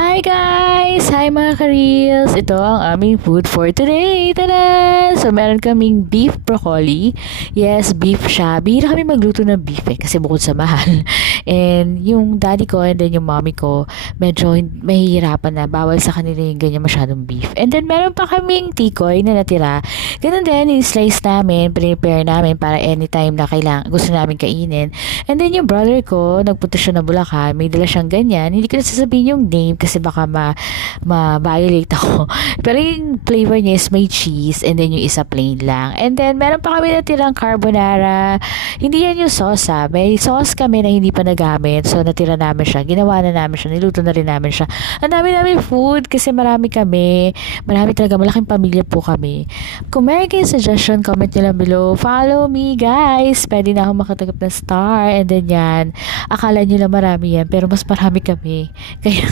Hi guys! Hi mga ka-reels! Ito ang aming food for today! Tada! So meron kaming beef broccoli. Yes, beef siya. Bihira kami magluto ng beef kasi bukod sa mahal. And yung daddy ko and then yung mommy ko, medyo mahihirapan na. Bawal sa kanila yung ganyan masyadong beef. And then meron pa kaming tikoy na natira. Ganun din, i-slice namin, prepare namin para anytime na gusto namin kainin. And then yung brother ko, nagpunta siya na Bulacan, may dala siyang ganyan. Hindi ko na sasabihin yung name kasi baka ma-violate ako. Pero yung flavor niya is may cheese and then yung isa plain lang. And then meron pa kami natirang carbonara. Hindi yan yung sauce ha. May sauce kami na hindi pa nagamit. So natira namin siya. Ginawa na namin siya. Niluto na rin namin siya. Ang dami namin food kasi marami kami. Marami talaga. Malaking pamilya po kami. Kung meron kayong suggestion, comment nyo lang below. Follow me guys. Pwede na ako makatanggap ng star. And then yan. Akala nyo lang marami yan. Pero mas marami kami. Kaya